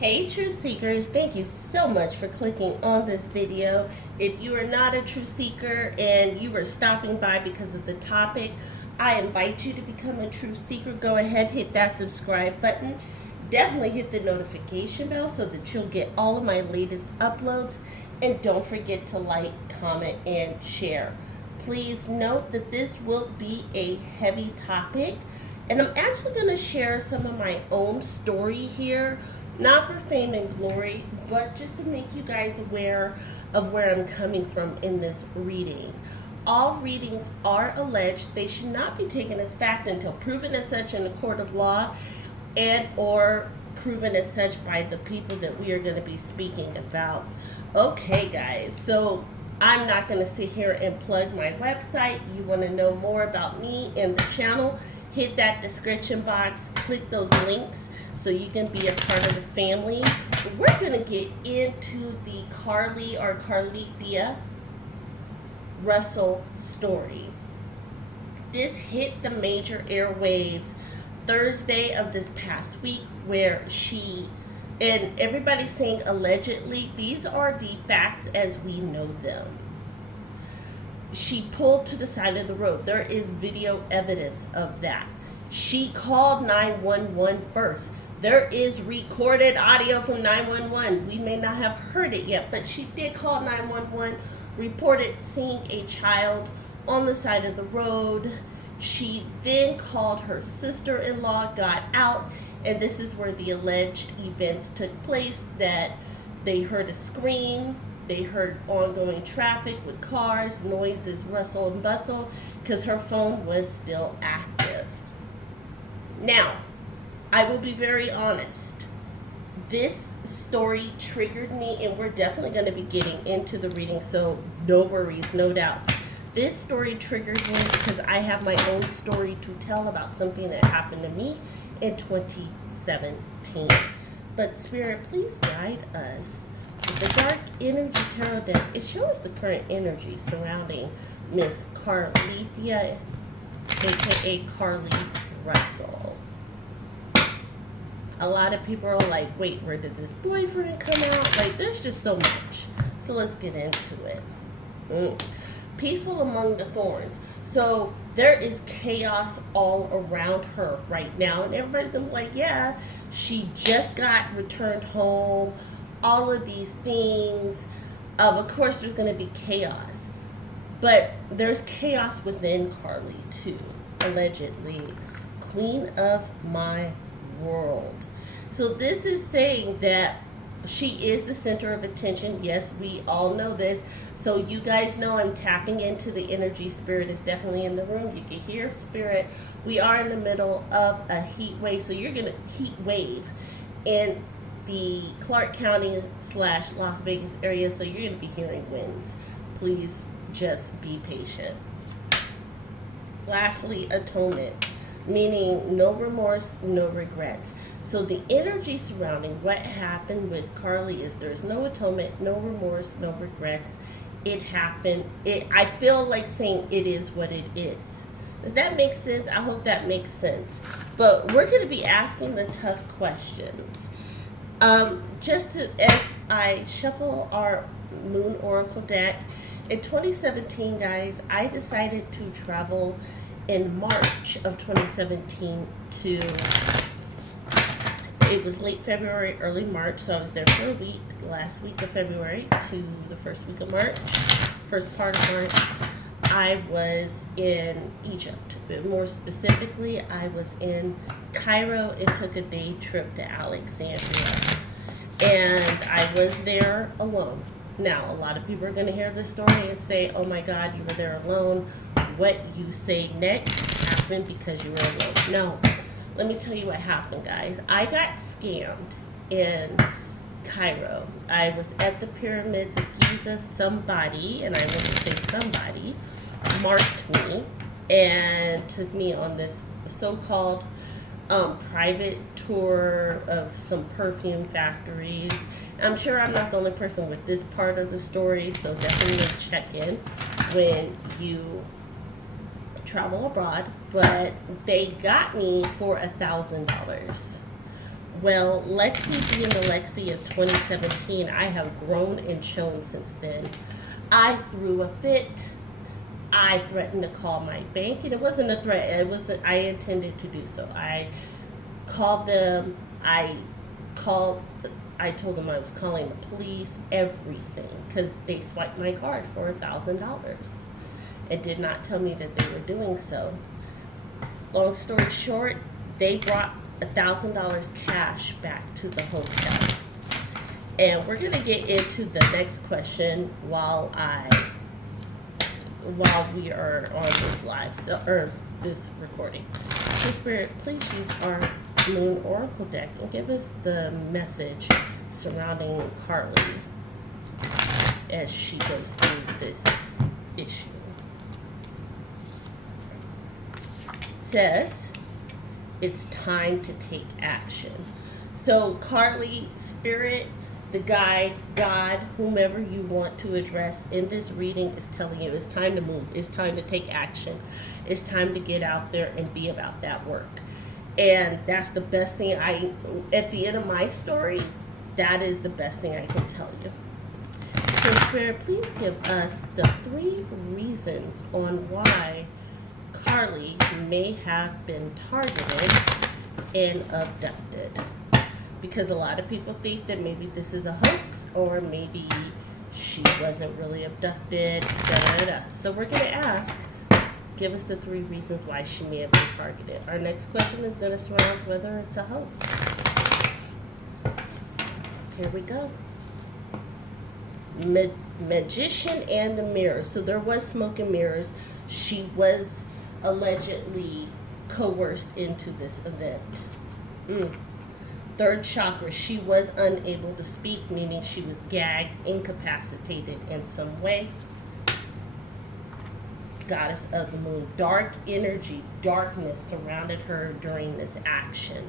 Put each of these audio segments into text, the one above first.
Hey True Seekers, thank you so much for clicking on this video. If you are not a True Seeker and you are stopping by because of the topic, I invite you to become a True Seeker. Go ahead, hit that subscribe button. Definitely hit the notification bell so that you'll get all of my latest uploads. And don't forget to like, comment, and share. Please note that this will be a heavy topic. And I'm actually going to share some of my own story here, not for fame and glory, but just to make you guys aware of where I'm coming from in this reading. All readings are alleged. They should not be taken as fact until proven as such in a court of law and or proven as such by the people that we are going to be speaking about. Okay, guys, so I'm not going to sit here and plug my website. You want to know more about me and the channel, hit that description box, click those links so you can be a part of the family. We're going to get into the Carlee or Carlethia Russell story. This hit the major airwaves Thursday of this past week, where she, and everybody's saying allegedly, these are the facts as we know them. She pulled to the side of the road. There is video evidence of that. She called 911 first. There is recorded audio from 911. We may not have heard it yet, but she did call 911, reported seeing a child on the side of the road. She then called her sister-in-law, got out, and this is where the alleged events took place, that they heard a scream. They heard ongoing traffic with cars, noises, rustle and bustle, because her phone was still active. Now, I will be very honest. This story triggered me, and we're definitely going to be getting into the reading, so no worries, no doubts. This story triggered me because I have my own story to tell about something that happened to me in 2017. But Spirit, please guide us. The Dark Energy Tarot deck, it shows the current energy surrounding Miss Carlethia, aka Carlee Russell. A lot of people are like, wait, where did this boyfriend come out? Like, there's just so much. So let's get into it. Peaceful among the thorns. So there is chaos all around her right now. And everybody's going to be like, yeah, she just got returned home. All of these things. Of course, there's going to be chaos. But there's chaos within Carlee, too. Allegedly. Queen of my world. So this is saying that she is the center of attention. Yes, we all know this. So you guys know I'm tapping into the energy. Spirit is definitely in the room. You can hear Spirit. We are in the middle of a heat wave. So you're going to heat wave in the Clark County / Las Vegas area. So you're going to be hearing winds. Please just be patient. Lastly, atonement. Meaning no remorse, no regrets. So the energy surrounding what happened with Carlee is there's no atonement, no remorse, no regrets. It happened. I feel like saying it is what it is. Does that make sense? I hope that makes sense. But we're going to be asking the tough questions. Just as I shuffle our Moon Oracle deck, in 2017, guys, I decided to travel in March of 2017 to, it was late February, early March, so I was there for a week, last week of February to the first week of March, first part of March. I was in Egypt. More specifically, I was in Cairo and took a day trip to Alexandria. And I was there alone. Now, a lot of people are going to hear this story and say, oh my God, you were there alone. What you say next happened because you were alone. No, let me tell you what happened, guys. I got scammed in Cairo. I was at the pyramids of Giza. Somebody, and I want to say somebody, marked me and took me on this so-called private tour of some perfume factories. I'm sure I'm not the only person with this part of the story, so definitely check in when you travel abroad. But they got me for $1,000. Well, Lexi being the Lexi of 2017, I have grown and shown since then. I threw a fit. I threatened to call my bank, and it wasn't a threat. It was I intended to do so. I called them. Called. I told them I was calling the police. Everything, because they swiped my card for $1,000, and did not tell me that they were doing so. Long story short, they brought $1,000 cash back to the hotel, and we're gonna get into the next question while we are on this or this recording. So Spirit, please use our Moon Oracle deck and give us the message surrounding Carlee as she goes through this issue. It says, it's time to take action. So Carlee, Spirit, the guides, God, whomever you want to address in this reading is telling you it's time to move. It's time to take action. It's time to get out there and be about that work. And that's the best thing at the end of my story, that is the best thing I can tell you. So Spirit, please give us the 3 reasons on why Carlee may have been targeted and abducted. Because a lot of people think that maybe this is a hoax, or maybe she wasn't really abducted, So we're going to ask, give us the 3 reasons why she may have been targeted. Our next question is going to surround whether it's a hoax. Here we go. Magician and the mirror. So there was smoke and mirrors. She was allegedly coerced into this event. 3rd chakra, she was unable to speak, meaning she was gagged, incapacitated in some way. Goddess of the moon, dark energy, darkness surrounded her during this action.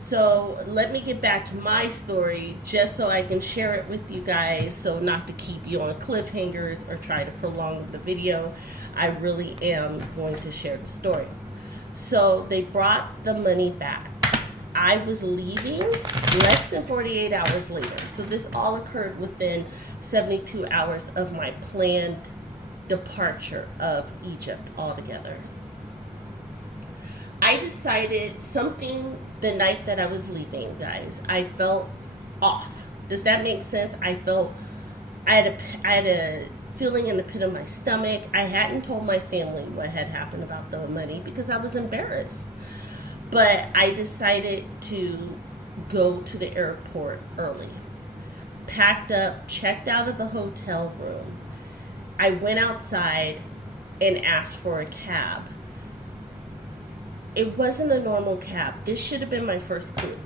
So let me get back to my story just so I can share it with you guys, so not to keep you on cliffhangers or try to prolong the video. I really am going to share the story. So they brought the money back. I was leaving less than 48 hours later. So this all occurred within 72 hours of my planned departure of Egypt altogether. I decided something the night that I was leaving, guys. I felt off. Does that make sense? I had a feeling in the pit of my stomach. I hadn't told my family what had happened about the money because I was embarrassed. But I decided to go to the airport early. Packed up, checked out of the hotel room. I went outside and asked for a cab. It wasn't a normal cab. This should have been my first clue.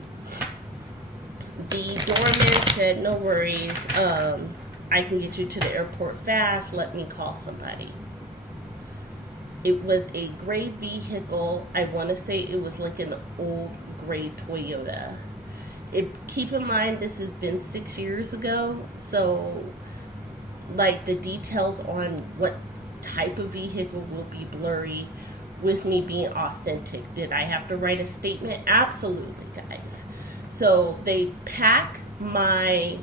The doorman said, no worries, I can get you to the airport fast. Let me call somebody. It was a gray vehicle. I want to say it was like an old gray Toyota. Keep in mind, this has been 6 years ago, so like the details on what type of vehicle will be blurry with me being authentic. Did I have to write a statement? Absolutely, guys. So they pack my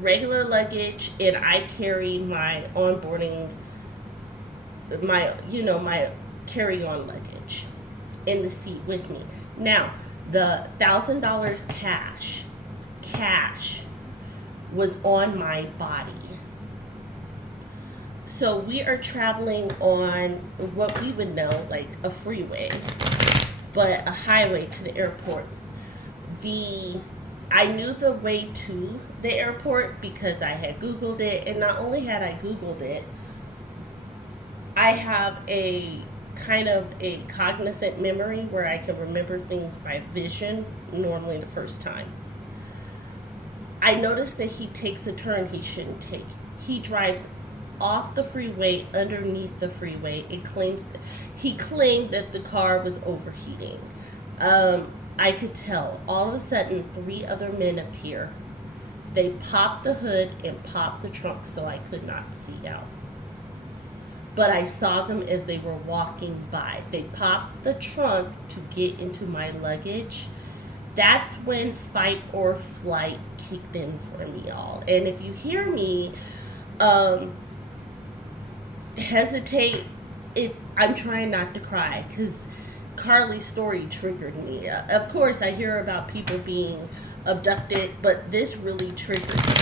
regular luggage and I carry my onboarding, my carry-on luggage in the seat with me. Now, the $1,000 cash was on my body. So we are traveling on what we would know like a freeway, but a highway to the airport. I knew the way to the airport because I had Googled it, and not only had I Googled it, I have a kind of a cognizant memory where I can remember things by vision, normally the first time. I noticed that he takes a turn he shouldn't take. He drives off the freeway, underneath the freeway. He claimed that the car was overheating. I could tell. All of a sudden, 3 other men appear. They popped the hood and popped the trunk so I could not see out. But I saw them as they were walking by. They popped the trunk to get into my luggage, That's when fight or flight kicked in for me, y'all. And if you hear me hesitate, I'm trying not to cry because Carlee's story triggered me. Of course, I hear about people being abducted, but this really triggered me.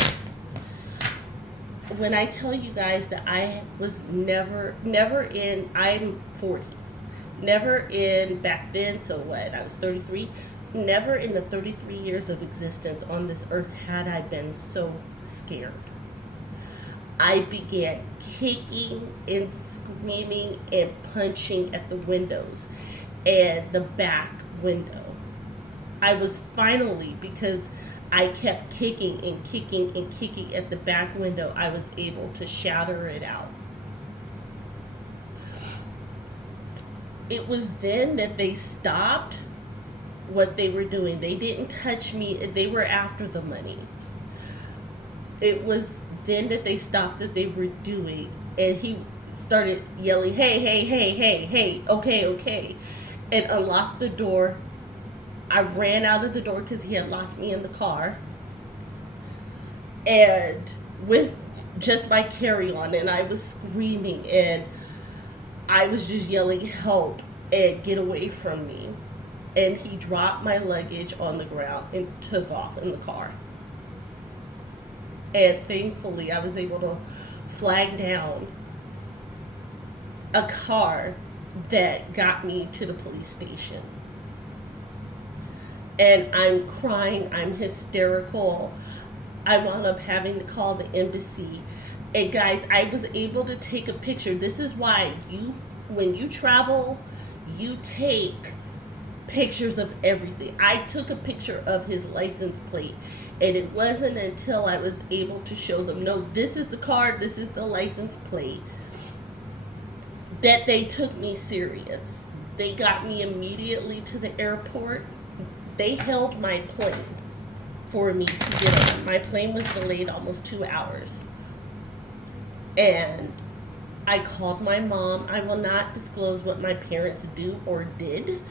When I tell you guys that I was never in, I'm 40, never in back then, so what, I was 33, never in the 33 years of existence on this earth had I been so scared. I began kicking and screaming and punching at the windows and the back window. I was finally, because I kept kicking and kicking and kicking at the back window, I was able to shatter it out. It was then that they stopped what they were doing. They didn't touch me. They were after the money. It was then that they stopped what they were doing, and he started yelling, hey, hey, hey, hey, hey, okay, okay, and unlocked the door. I ran out of the door because he had locked me in the car, and with just my carry-on, and I was screaming, and I was just yelling, help, and get away from me. And he dropped my luggage on the ground and took off in the car. And thankfully, I was able to flag down a car that got me to the police station. And I'm crying, I'm hysterical. I wound up having to call the embassy. And guys, I was able to take a picture. This is why when you travel, you take pictures of everything. I took a picture of his license plate, and it wasn't until I was able to show them, no, this is the card, this is the license plate, that they took me serious. They got me immediately to the airport. They held my plane for me to get on. My plane was delayed almost 2 hours. And I called my mom. I will not disclose what my parents do or did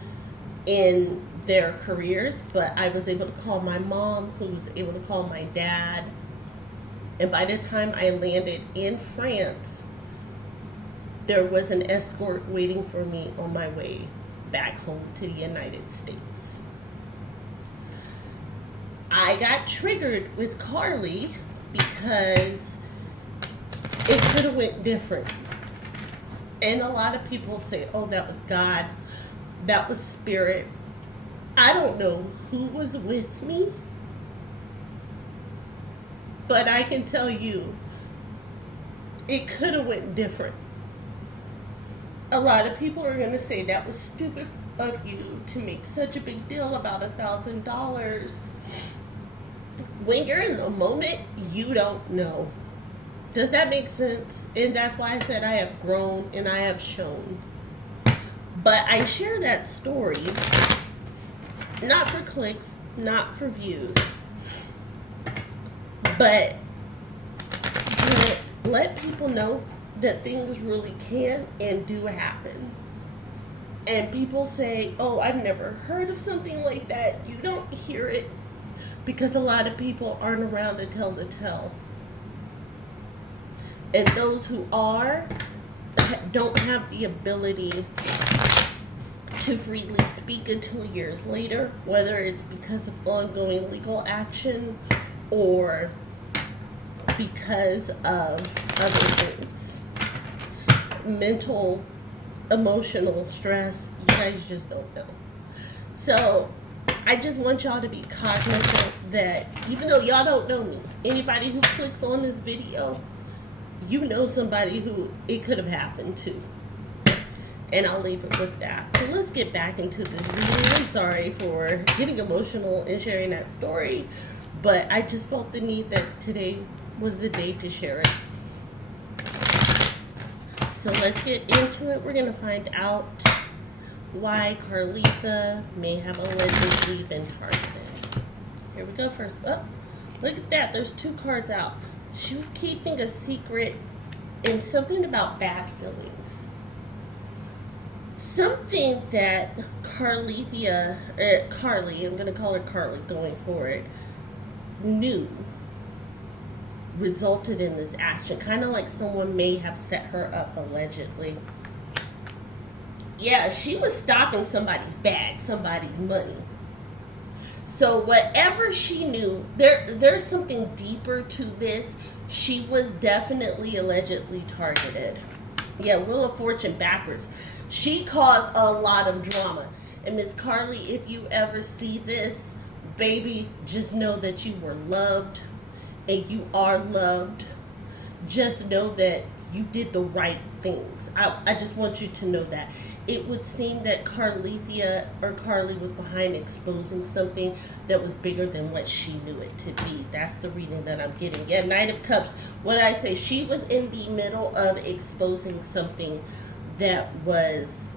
in their careers, but I was able to call my mom, who was able to call my dad. And by the time I landed in France, there was an escort waiting for me on my way back home to the United States. I got triggered with Carlee because it could have went different. And a lot of people say, oh, that was God, that was spirit. I don't know who was with me, but I can tell you it could have went different. A lot of people are going to say that was stupid of you to make such a big deal about $1,000. When you're in the moment, you don't know. Does that make sense? And that's why I said I have grown and I have shown. But I share that story not for clicks, not for views, but to let people know that things really can and do happen. And people say, oh, I've never heard of something like that. You don't hear it because a lot of people aren't around to tell the tale. And those who are don't have the ability to freely speak until years later, whether it's because of ongoing legal action or because of other things. Mental, emotional stress, you guys just don't know. So I just want y'all to be cognizant that even though y'all don't know me, anybody who clicks on this video, you know somebody who it could have happened to. And I'll leave it with that. So let's get back into this video. I'm sorry for getting emotional and sharing that story, but I just felt the need that today was the day to share it. So let's get into it. We're going to find out why Carlee may have allegedly been targeted. Here we go first. Oh, look at that. There's 2 cards out. She was keeping a secret and something about bad feelings. something that Carlethia, Carlee, I'm going to call her Carlee going forward, knew resulted in this action. Kind of like someone may have set her up, allegedly. Yeah, she was stopping somebody's bag, somebody's money. So whatever she knew, there's something deeper to this. She was definitely allegedly targeted. Yeah, Wheel of Fortune backwards. She caused a lot of drama. And Miss Carlee, if you ever see this, baby, just know that you were loved and you are loved. Just know that you did the right things. I just want you to know that. It would seem that Carlethia or Carlee was behind exposing something that was bigger than what she knew it to be. That's the reading that I'm getting. Yeah, Knight of Cups. What I say, she was in the middle of exposing something that was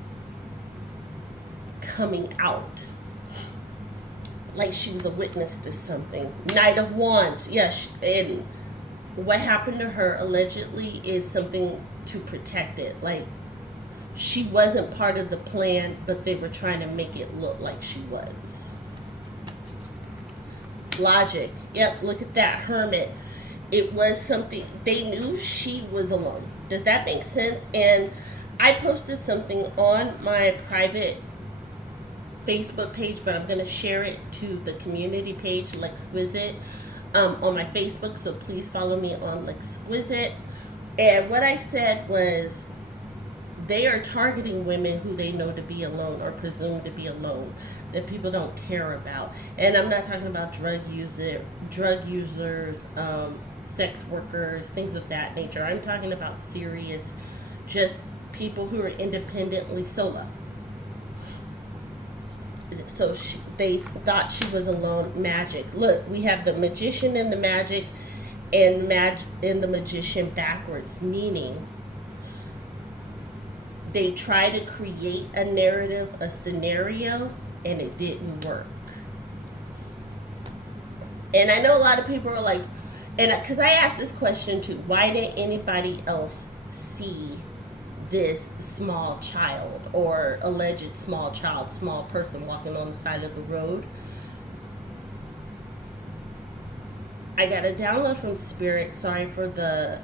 coming out. Like she was a witness to something. Knight of Wands. Yes, and what happened to her allegedly is something to protect it. Like, she wasn't part of the plan, but they were trying to make it look like she was. Logic. Yep, look at that. Hermit. It was something, they knew she was alone. Does that make sense? And I posted something on my private Facebook page, but I'm going to share it to the community page, L'Exquisite, on my Facebook. So please follow me on L'Exquisite. And what I said was, they are targeting women who they know to be alone or presumed to be alone, that people don't care about. And I'm not talking about drug users, sex workers, things of that nature. I'm talking about serious, just people who are independently solo. So they thought she was alone. Magic. Look, we have the Magician and the Magic, and the Magician backwards, meaning they try to create a narrative, a scenario, and it didn't work. And I know a lot of people are like, and because I asked this question too, why didn't anybody else see this small child or alleged small child, small person walking on the side of the road? I got a download from Spirit. Sorry for the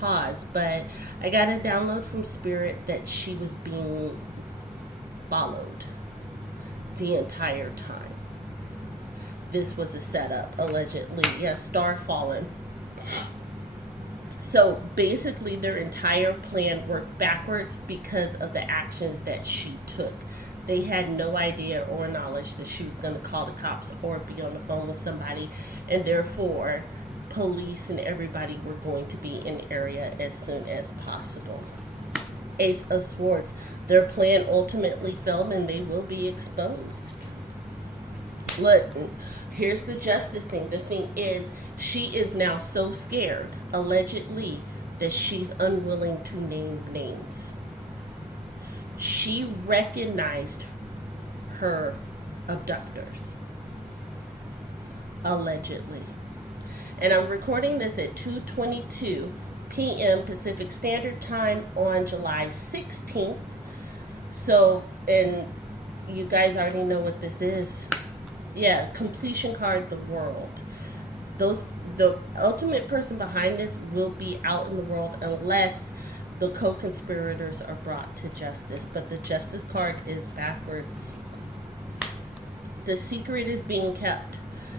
pause, but I got a download from Spirit that she was being followed the entire time. This was a setup, allegedly. Yes, star fallen. So basically their entire plan worked backwards because of the actions that she took. They had no idea or knowledge that she was going to call the cops or be on the phone with somebody, and therefore police and everybody were going to be in the area as soon as possible. Ace of Swords. Their plan ultimately failed and they will be exposed. Look, here's the justice thing. The thing is, she is now so scared, allegedly, that she's unwilling to name names. She recognized her abductors, allegedly. And I'm recording this at 2:22 p.m. Pacific Standard Time on July 16th. So, and you guys already know what this is. Yeah, completion card, the world. The ultimate person behind this will be out in the world unless the co-conspirators are brought to justice. But the justice card is backwards. The secret is being kept.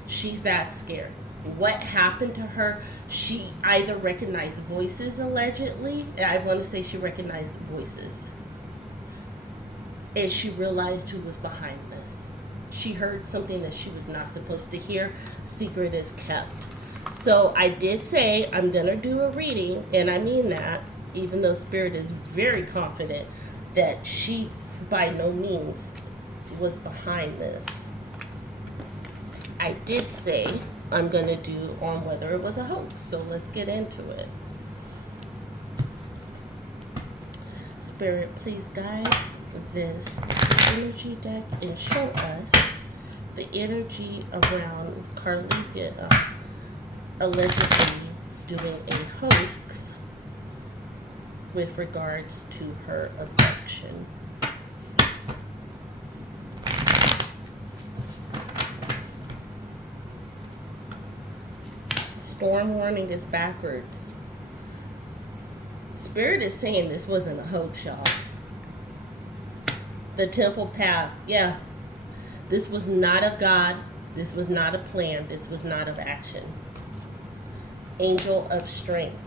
She's that scared. What happened to her? She either recognized voices, allegedly. I want to say she recognized voices. And she realized who was behind this. She heard something that she was not supposed to hear. Secret is kept. So I did say I'm going to do a reading, and I mean that, even though Spirit is very confident that she by no means was behind this. I did say I'm going to do on whether it was a hoax. So let's get into it. Spirit, please guide this energy deck and show us the energy around Carlee allegedly doing a hoax with regards to her abduction. Storm warning is backwards. Spirit is saying this wasn't a hoax, y'all. The temple path, yeah. This was not of God. This was not a plan. This was not of action. Angel of strength.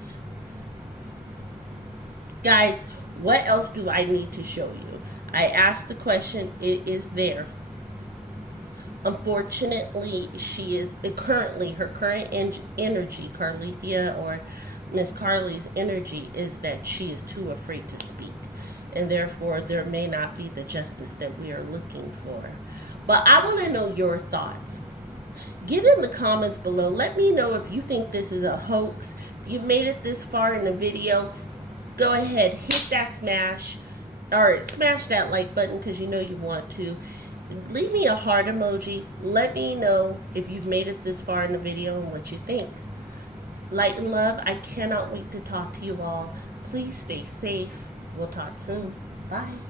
Guys, what else do I need to show you? I asked the question. It is there. Unfortunately, she is currently, her current energy, Carlethia or Miss Carlee's energy, is that she is too afraid to speak. And therefore, there may not be the justice that we are looking for. But I want to know your thoughts. Get in the comments below. Let me know if you think this is a hoax. If you made it this far in the video, go ahead, hit that smash that like button because you know you want to. Leave me a heart emoji. Let me know if you've made it this far in the video and what you think. Light and love, I cannot wait to talk to you all. Please stay safe. We'll talk soon. Bye.